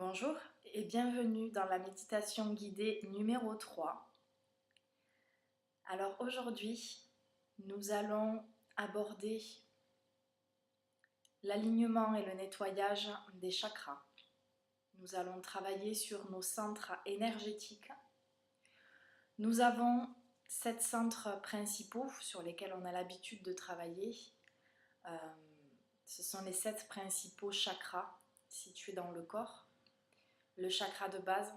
Bonjour et bienvenue dans la méditation guidée numéro 3. Alors aujourd'hui, nous allons aborder l'alignement et le nettoyage des chakras. Nous allons travailler sur nos centres énergétiques. Nous avons 7 centres principaux sur lesquels on a l'habitude de travailler. Ce sont les 7 principaux chakras situés dans le corps. Le chakra de base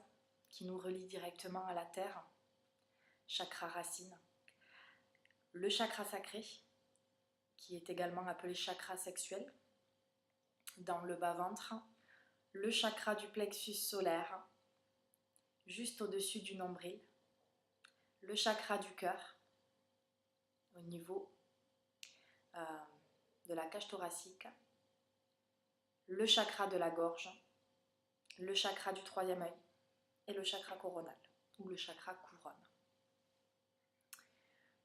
qui nous relie directement à la terre, chakra racine. Le chakra sacré qui est également appelé chakra sexuel dans le bas-ventre. Le chakra du plexus solaire juste au-dessus du nombril. Le chakra du cœur au niveau de la cage thoracique. Le chakra de la gorge. Le chakra du troisième œil et le chakra coronal ou le chakra couronne.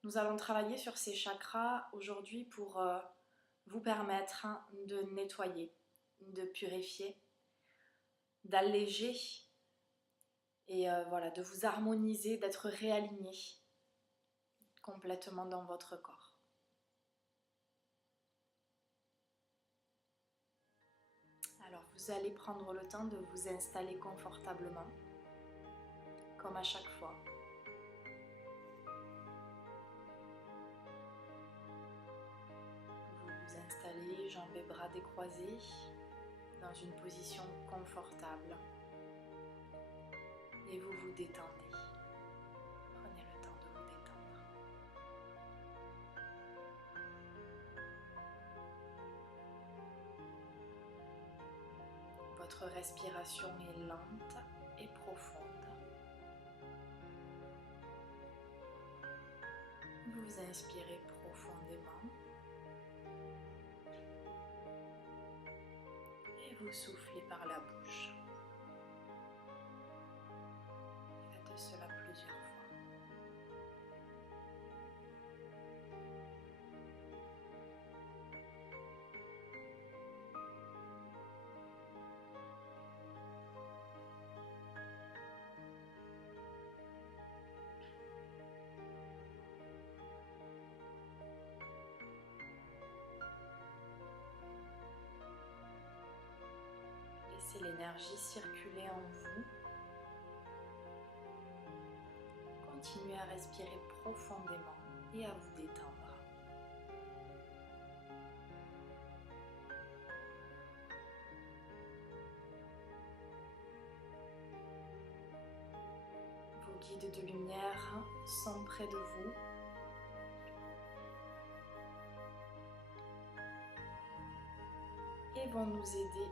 Nous allons travailler sur ces chakras aujourd'hui pour vous permettre de nettoyer, de purifier, d'alléger et de vous harmoniser, d'être réaligné complètement dans votre corps. Alors vous allez prendre le temps de vous installer confortablement, comme à chaque fois. Vous vous installez, jambes et bras décroisés, dans une position confortable. Et vous vous détendez. Prenez le temps de vous détendre. Votre respiration est lente et profonde. Vous inspirez profondément et vous soufflez par la bouche. Faites cela plusieurs fois. Laissez l'énergie circuler en vous. Continuez à respirer profondément et à vous détendre. Vos guides de lumière sont près de vous. Et vont nous aider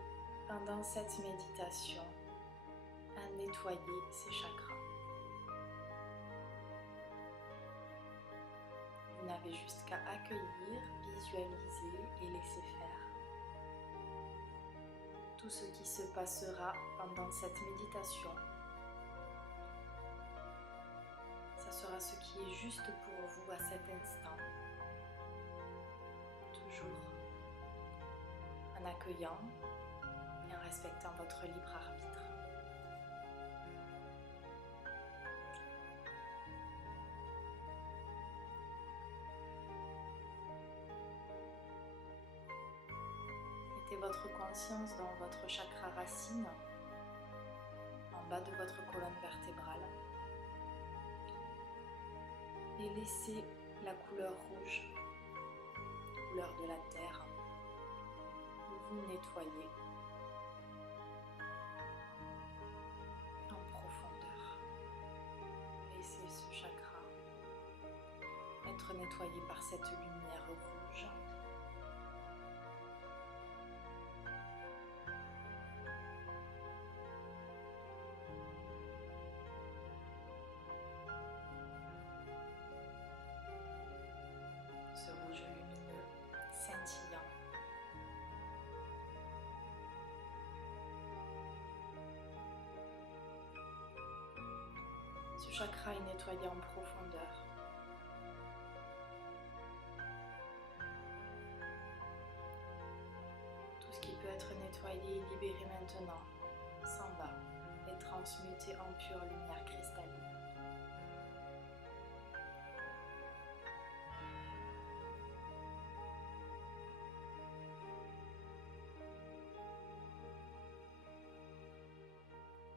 pendant cette méditation à nettoyer ces chakras. Vous n'avez juste qu'à accueillir, visualiser et laisser faire. Tout ce qui se passera pendant cette méditation, ça sera ce qui est juste pour vous à cet instant. Toujours en accueillant et en respectant votre libre arbitre. Mettez votre conscience dans votre chakra racine, en bas de votre colonne vertébrale, et laissez la couleur rouge, couleur de la terre, vous nettoyer en profondeur. Laissez ce chakra être nettoyé par cette lumière rouge. Ce rouge lumineux, scintillant. Ce chakra est nettoyé en profondeur. Tout ce qui peut être nettoyé et libéré maintenant s'en va. transmuter en pure lumière cristalline.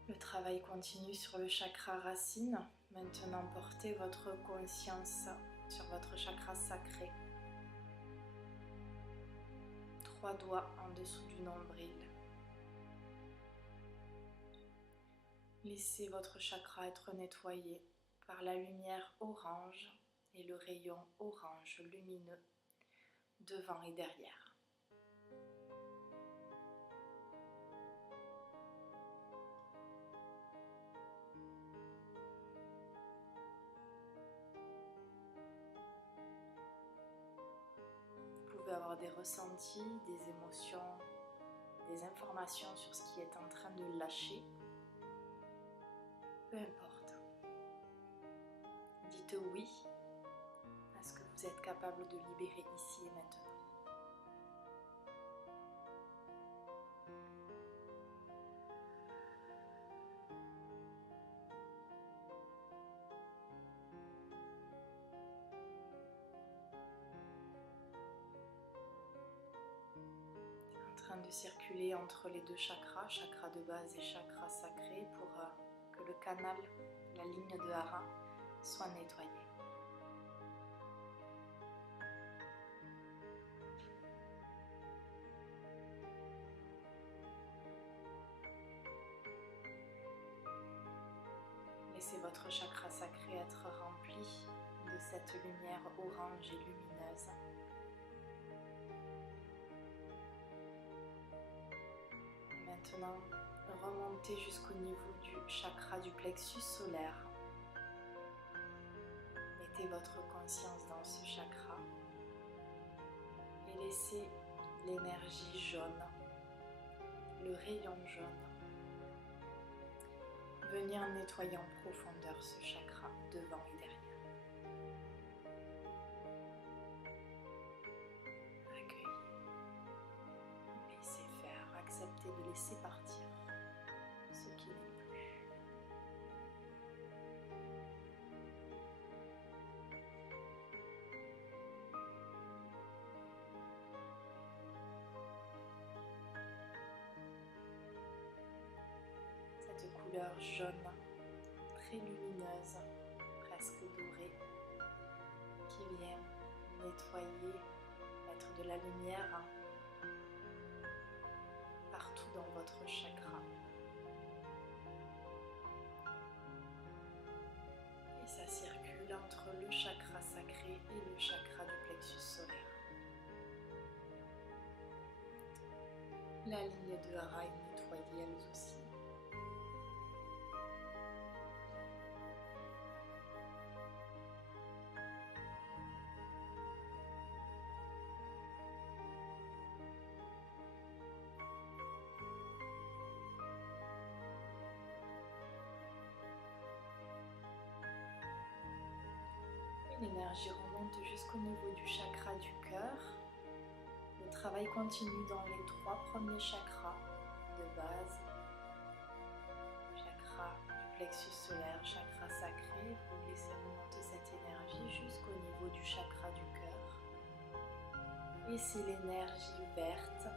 Le travail continue sur le chakra racine. Maintenant, portez votre conscience sur votre chakra sacré. 3 doigts en dessous du nombril. Laissez votre chakra être nettoyé par la lumière orange et le rayon orange lumineux devant et derrière. Vous pouvez avoir des ressentis, des émotions, des informations sur ce qui est en train de lâcher. Peu importe. Dites oui à ce que vous êtes capable de libérer ici et maintenant. De circuler entre les 2 chakras, chakra de base et chakra sacré, pour que le canal, la ligne de hara, soit nettoyée. Laissez votre chakra sacré être rempli de cette lumière orange et lumineuse. Maintenant, remontez jusqu'au niveau du chakra du plexus solaire. Mettez votre conscience dans ce chakra et laissez l'énergie jaune, le rayon jaune, venir nettoyer en profondeur ce chakra devant et derrière. Acceptez de laisser partir ce qui n'est plus. Cette couleur jaune, très lumineuse, presque dorée, qui vient nettoyer, mettre de la lumière partout dans votre chakra. Et ça circule entre le chakra sacré et le chakra du plexus solaire. La ligne de hara est nettoyée elle aussi. L'énergie remonte jusqu'au niveau du chakra du cœur. Le travail continue dans les 3 premiers chakras de base. Chakra du plexus solaire, chakra sacré. Vous laissez remonter cette énergie jusqu'au niveau du chakra du cœur. Et c'est l'énergie verte,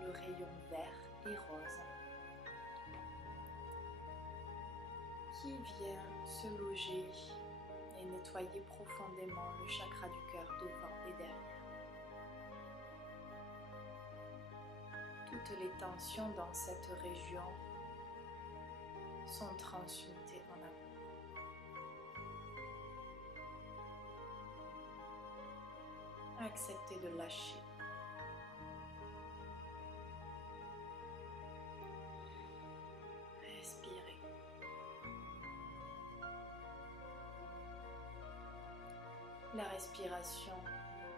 le rayon vert et rose, qui vient se loger et nettoyer profondément le chakra du cœur devant et derrière. Toutes les tensions dans cette région sont transmutées en amour. Acceptez de lâcher. Respirez. La respiration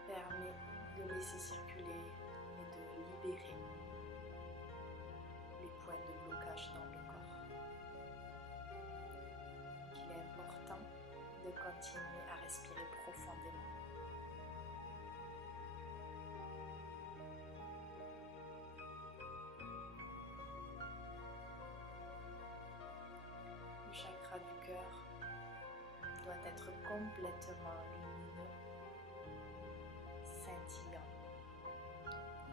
permet de laisser circuler et de libérer les points de blocage dans le corps. Il est important de continuer à respirer profondément. être complètement lumineux, scintillant.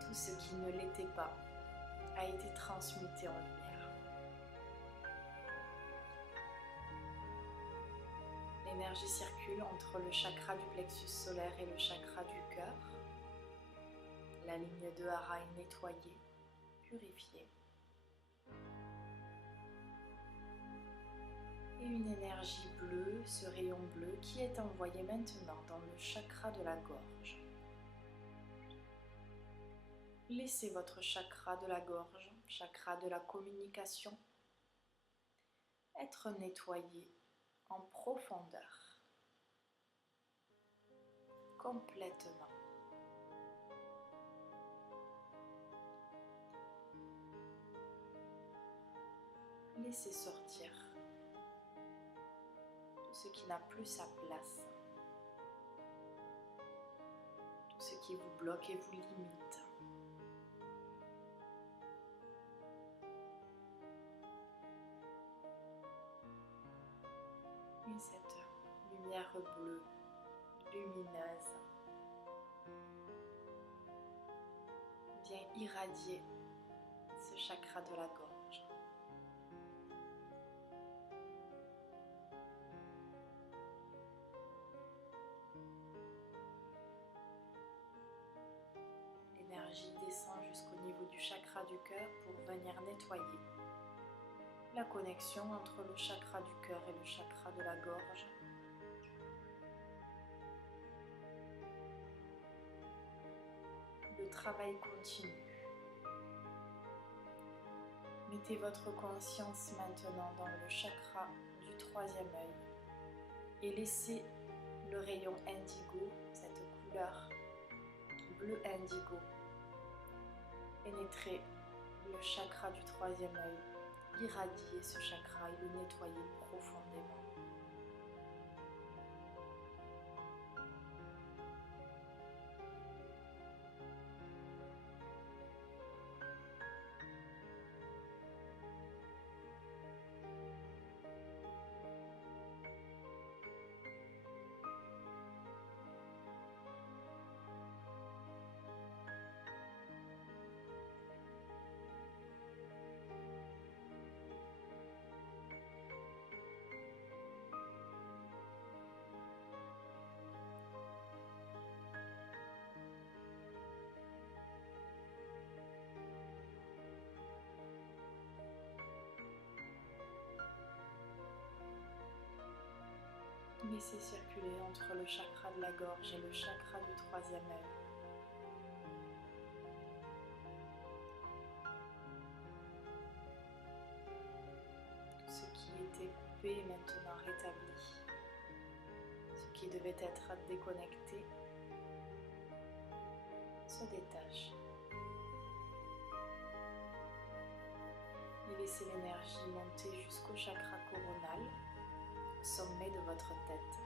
Tout ce qui ne l'était pas a été transmuté en lumière. L'énergie circule entre le chakra du plexus solaire et le chakra du cœur. La ligne de hara est nettoyée, purifiée. Et une énergie bleue, ce rayon bleu qui est envoyé maintenant dans le chakra de la gorge. Laissez votre chakra de la gorge, chakra de la communication, être nettoyé en profondeur, complètement. Laissez sortir tout ce qui n'a plus sa place, tout ce qui vous bloque et vous limite. Et cette lumière bleue, lumineuse, vient irradier ce chakra de la gorge. L'énergie descend jusqu'au niveau du chakra du cœur pour venir nettoyer la connexion entre le chakra du cœur et le chakra de la gorge. Le travail continue. Mettez votre conscience maintenant dans le chakra du troisième œil et laissez le rayon indigo, cette couleur bleu indigo, pénétrer le chakra du troisième œil, irradier ce chakra et le nettoyer profondément. Laissez circuler entre le chakra de la gorge et le chakra du troisième œil. Tout ce qui était coupé est maintenant rétabli. Ce qui devait être déconnecté se détache. Et laissez l'énergie monter jusqu'au chakra coronal, au sommet de votre tête.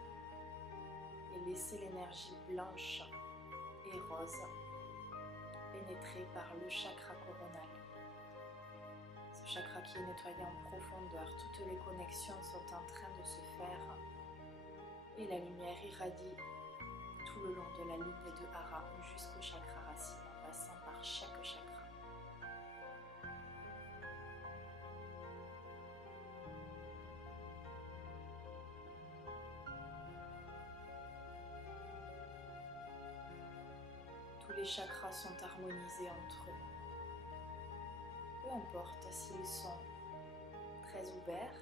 Et laissez l'énergie blanche et rose pénétrer par le chakra coronal. Ce chakra qui est nettoyé en profondeur, toutes les connexions sont en train de se faire et la lumière irradie tout le long de la ligne de hara jusqu'au chakra racine en passant par chaque chakra. Tous les chakras sont harmonisés entre eux. Peu importe s'ils sont très ouverts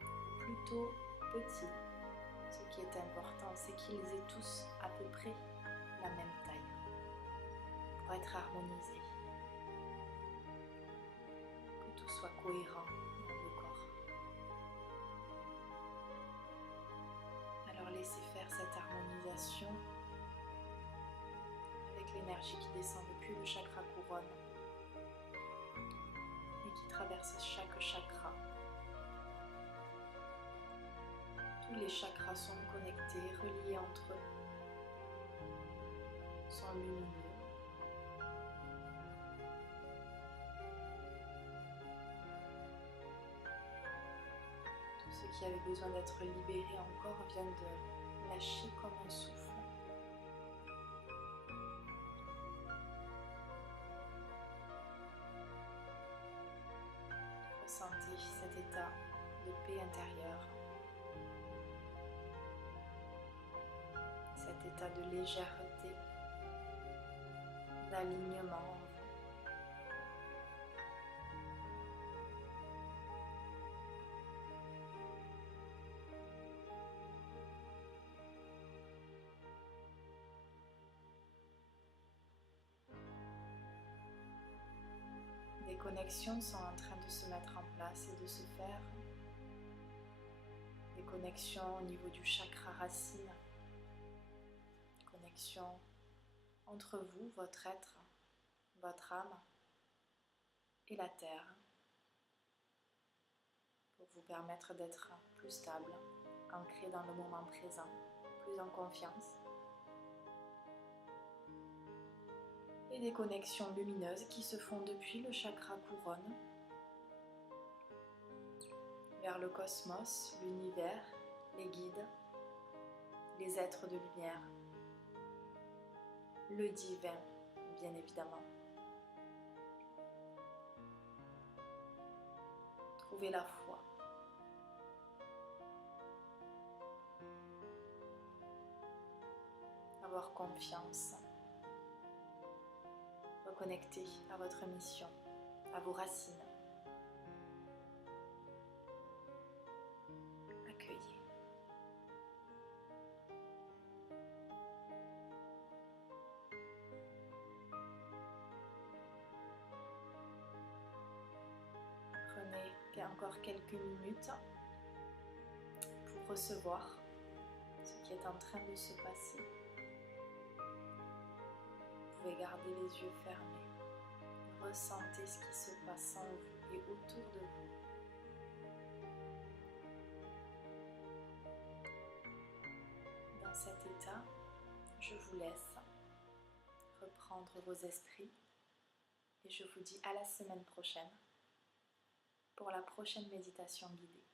ou plutôt petits. Ce qui est important, c'est qu'ils aient tous à peu près la même taille pour être harmonisés. Que tout soit cohérent dans le corps. Alors laissez faire cette harmonisation avec l'énergie qui descend depuis le chakra couronne et qui traverse chaque chakra. Tous les chakras sont connectés, reliés entre eux, sont lumineux. Tout ce qui avaient besoin d'être libérés encore viennent de lâcher comme un souffle. Ressentez cet état de paix intérieure, cet état de légèreté, d'alignement en vous. Des connexions sont en train de se mettre en place et de se faire. Des connexions au niveau du chakra racine. Connexion entre vous, votre être, votre âme et la terre. Pour vous permettre d'être plus stable, ancré dans le moment présent, plus en confiance. Et des connexions lumineuses qui se font depuis le chakra couronne vers le cosmos, l'univers, les guides, les êtres de lumière, le divin, bien évidemment. Trouvez la foi. Avoir confiance. Reconnecter à votre mission, à vos racines. Accueillez. Prenez encore quelques minutes pour recevoir ce qui est en train de se passer. Vous pouvez garder les yeux fermés. Ressentez ce qui se passe en vous et autour de vous. Dans cet état, je vous laisse reprendre vos esprits et je vous dis à la semaine prochaine pour la prochaine méditation guidée.